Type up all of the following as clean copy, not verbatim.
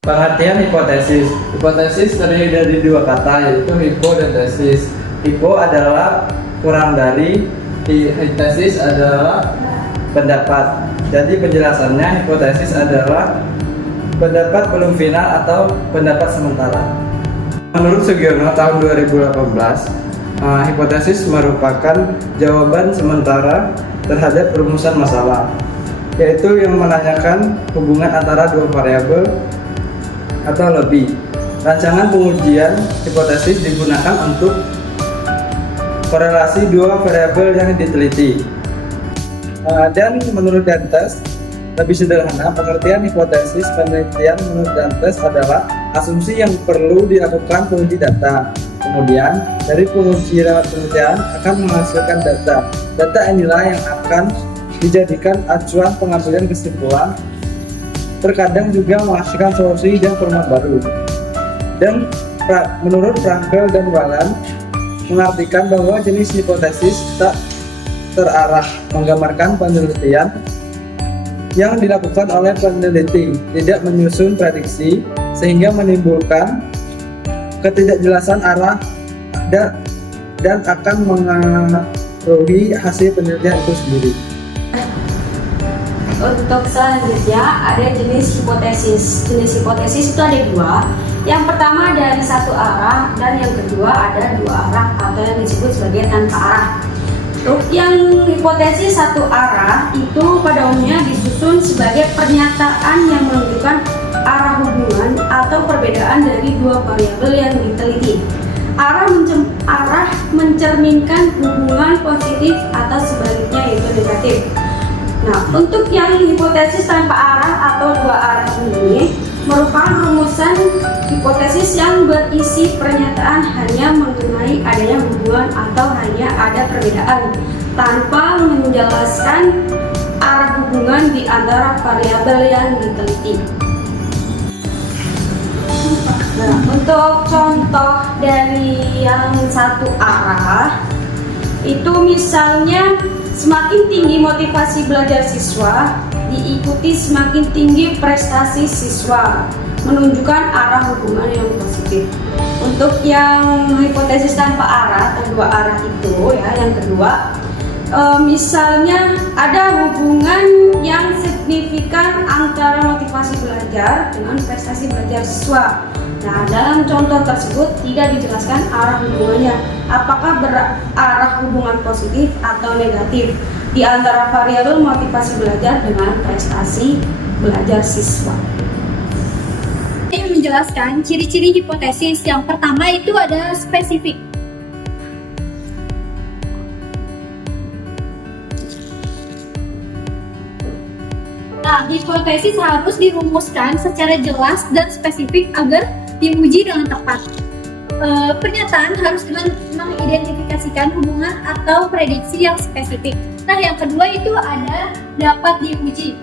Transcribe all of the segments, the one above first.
Pengertian hipotesis. Hipotesis terdiri dari dua kata, yaitu hipo dan tesis. Hipo adalah kurang dari, tesis adalah pendapat. Jadi penjelasannya, hipotesis adalah pendapat belum final atau pendapat sementara. Menurut Sugiono tahun 2018, hipotesis merupakan jawaban sementara terhadap rumusan masalah, yaitu yang menanyakan hubungan antara dua variabel atau lebih. Rancangan pengujian hipotesis digunakan untuk korelasi dua variabel yang diteliti. Dan menurut Dantes, lebih sederhana, pengertian hipotesis penelitian menurut Dantes adalah asumsi yang perlu dilakukan penguji data. Kemudian, dari penguji penelitian akan menghasilkan data. Data inilah yang akan dijadikan acuan pengambilan kesimpulan, terkadang juga menghasilkan solusi dan format baru. Dan menurut Frankel dan Walland, mengartikan bahwa jenis hipotesis tak terarah, menggambarkan penelitian yang dilakukan oleh peneliti tidak menyusun prediksi sehingga menimbulkan ketidakjelasan arah dan akan mengaruhi hasil penelitian itu sendiri. Untuk selanjutnya ada jenis hipotesis. Jenis hipotesis itu ada dua. Yang pertama dari satu arah dan yang kedua ada dua arah atau yang disebut sebagai tanpa arah. Untuk yang hipotesis satu arah itu pada umumnya disusun sebagai pernyataan yang menunjukkan arah hubungan atau perbedaan dari dua variabel yang diteliti. Arah mencerminkan hubungan positif atau sebaliknya yaitu negatif. Nah, untuk yang hipotesis tanpa arah atau dua arah ini merupakan rumusan hipotesis yang berisi pernyataan hanya mengenai adanya hubungan atau hanya ada perbedaan tanpa menjelaskan arah hubungan di antara variabel yang diteliti. Nah, untuk contoh dari yang satu arah itu misalnya semakin tinggi motivasi belajar siswa, diikuti semakin tinggi prestasi siswa, menunjukkan arah hubungan yang positif. Untuk yang hipotesis tanpa arah atau dua arah itu ya, yang kedua, misalnya ada hubungan yang signifikan antara motivasi belajar dengan prestasi belajar siswa. Nah, dalam contoh tersebut tidak dijelaskan arah hubungannya, apakah berarah hubungan positif atau negatif di antara variabel motivasi belajar dengan prestasi belajar siswa. Ini menjelaskan ciri-ciri hipotesis. Yang pertama itu ada spesifik. Nah, hipotesis harus dirumuskan secara jelas dan spesifik agar diuji dengan tepat. Pernyataan harus mengidentifikasikan hubungan atau prediksi yang spesifik. Nah, yang kedua itu ada dapat diuji.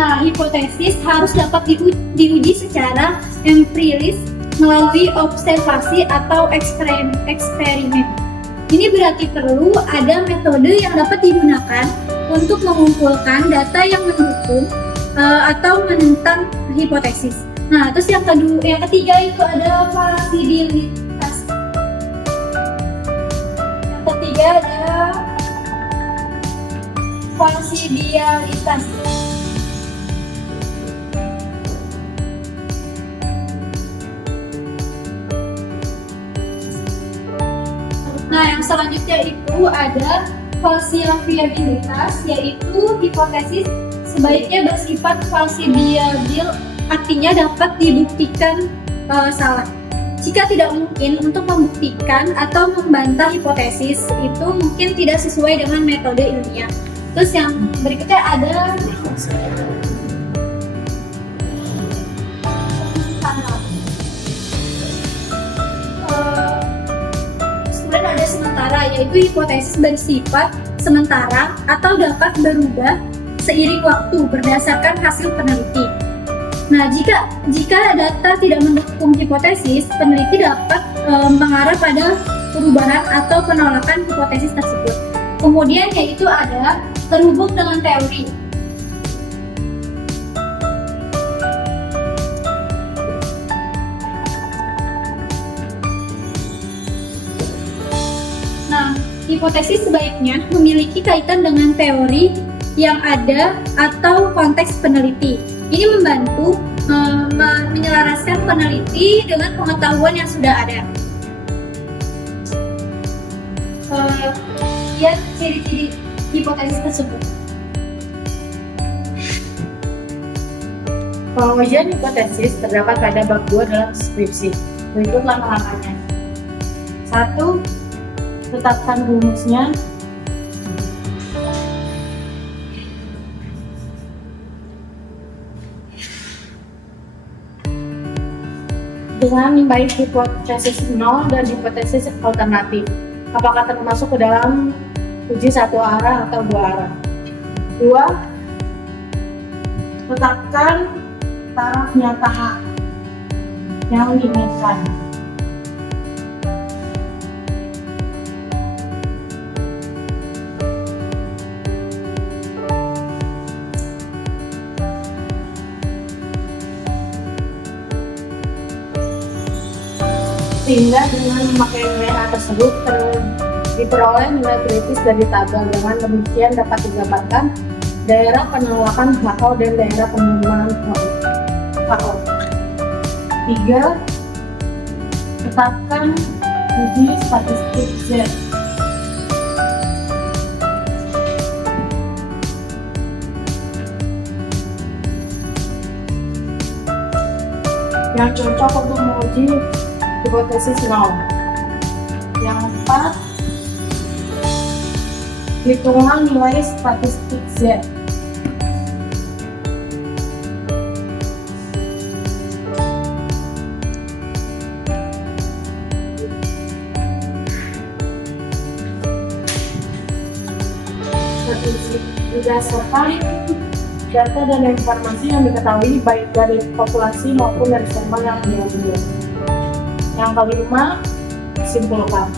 Nah, hipotesis harus dapat diuji secara empiris melalui observasi atau eksperimen. Ini berarti perlu ada metode yang dapat digunakan untuk mengumpulkan data yang mendukung atau menentang hipotesis. Nah, terus yang ketiga itu ada plausibilitas. Yang ketiga ada plausibilitas. Nah, yang selanjutnya itu ada falsifiabilitas, yaitu hipotesis sebaiknya bersifat falsifiabil, artinya dapat dibuktikan salah. Jika tidak mungkin untuk membuktikan atau membantah hipotesis, itu mungkin tidak sesuai dengan metode ilmiah. Terus yang berikutnya ada ada sementara, yaitu hipotesis bersifat sementara atau dapat berubah seiring waktu berdasarkan hasil peneliti. Nah, jika data tidak mendukung hipotesis, peneliti dapat mengarah pada perubahan atau penolakan hipotesis tersebut. Kemudian yaitu ada terhubung dengan teori. Nah, hipotesis sebaiknya memiliki kaitan dengan teori yang ada atau konteks peneliti. Ini membantu menyelaraskan peneliti dengan pengetahuan yang sudah ada. Lihat ciri-ciri hipotesis tersebut. Pengujian hipotesis terdapat pada bab 2 dalam skripsi. Berikut langkah-langkahnya. 1. Tetapkan rumusnya. Dengan baik hipotesis 0 dan hipotesis alternatif. Apakah termasuk ke dalam uji satu arah atau dua arah? 2. Tetapkan taraf nyata H yang diinginkan. Sehingga dengan memakai nilai A tersebut diperoleh nilai kritis dari tabel. Dengan demikian dapat digambarkan daerah penolakan HO dan daerah penerimaan HO. 3. Tetapkan uji statistik Z. Yang cocok untuk menguji hipotesis 0. Yang 4, hitungan nilai statistik Z. Berdasarkan data dan informasi yang diketahui baik dari populasi maupun dari sampel yang diambil. Yang kelima, simpulkan.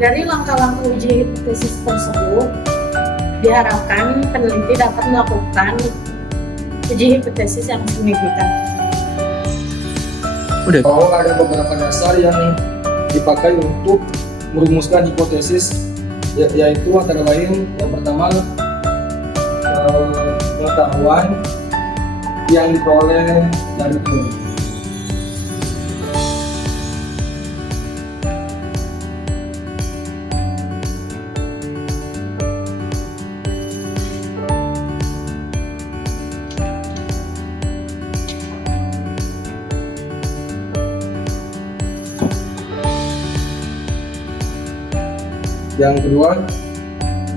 Dari langkah-langkah uji hipotesis tersebut, diharapkan peneliti dapat melakukan uji hipotesis yang signifikan. Bahwa ada beberapa dasar yang dipakai untuk merumuskan hipotesis, yaitu antara lain yang pertama pengetahuan yang diperoleh dari teori. Yang kedua,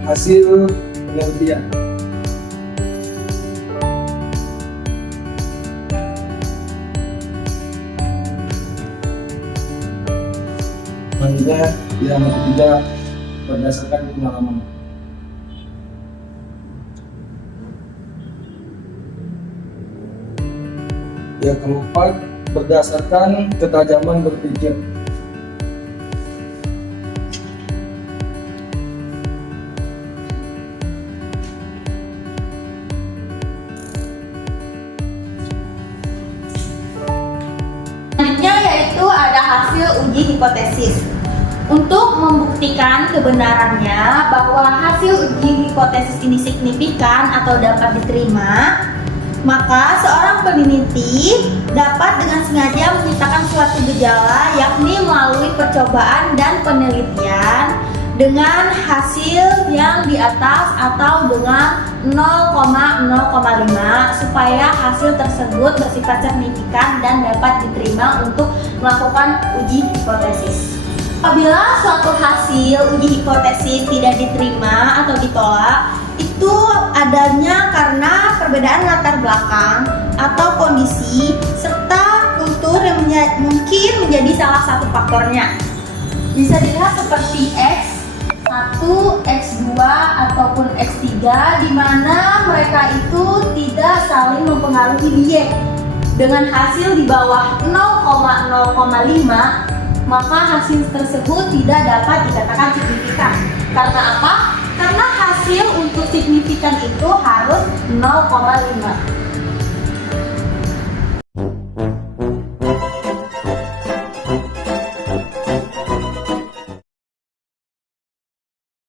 hasil penelitian. Selanjutnya, yang ketiga, berdasarkan pengalaman. Yang keempat, berdasarkan ketajaman berpikir. Selanjutnya yaitu ada hasil uji hipotesis. Untuk membuktikan kebenarannya bahwa hasil uji hipotesis ini signifikan atau dapat diterima, maka seorang peneliti dapat dengan sengaja menciptakan suatu gejala, yakni melalui percobaan dan penelitian dengan hasil yang di atas atau dengan 0,05 supaya hasil tersebut bersifat signifikan dan dapat diterima untuk melakukan uji hipotesis. Apabila suatu hasil uji hipotesis tidak diterima atau ditolak, itu adanya karena perbedaan latar belakang atau kondisi serta kultur yang mungkin menjadi salah satu faktornya. Bisa dilihat seperti X1, X2, ataupun X3 di mana mereka itu tidak saling mempengaruhi diet. Dengan hasil di bawah 0,0,5, maka hasil tersebut tidak dapat dikatakan signifikan. Karena apa? Karena hasil untuk signifikan itu harus 0,5.